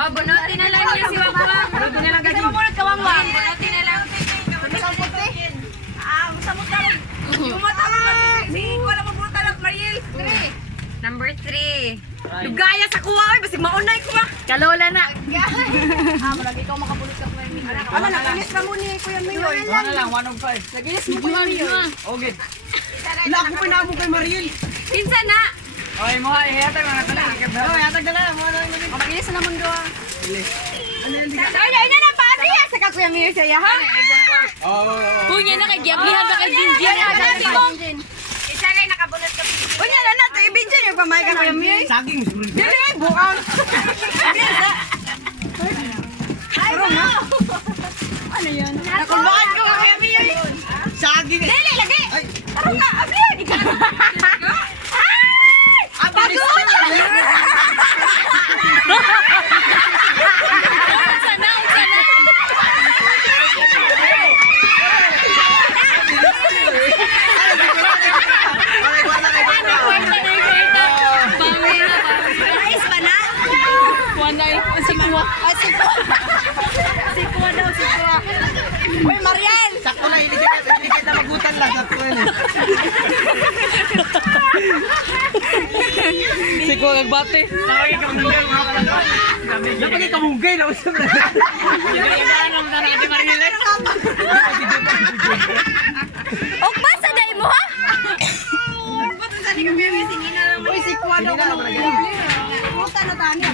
Bunutin na lang niya si Wangwang. Bunutin na lang kasi. Kawangwang. Bunutin na lang. Number 3. Lugaya sa kuha, basig maunay ko ba? Kalola na. Ano, naginis ka mo ni Kuya Mayoy. Ano lang, 105. Naginis mo Kuya Mayoy. Okay. Wala ako pinamo kay Mariel. Pinsa na. Okay, mo ihatag na natin. Oh, ihatag na lang. Naginis na naman doon. Ay, ay na na pati. Sa ka Kuya Mayor saya ha. Punya na kay Giablihan ba kay Jinjin? Isa kay nakabunot ka. Unya na na, to ibinjan yung pamay ka Kuya Mayoy. Saging. Dili, bukang. Ano yan? Nakulbakan ko Kuya Mayoy. Saging. Dili, lagi. Ay. Taro ka, ablihan. Ay! Pagod! Sana. Nice ba na? Wanay sikwa. Sikwa daw, sikwa. Uy, Marian! Sakto na, hindi kita magutan lang. Sakto yun eh. Sikwa kagbate. Lagi kamungay, mga kalagawa. Dapat yung kamungay na usap na. Yagaan ang natin Marilyn. Okba sa day mo ha? Ba't ang sani ka Kuya Mayoy? Sinina lang. Uy, sikwa daw. Puta na tani.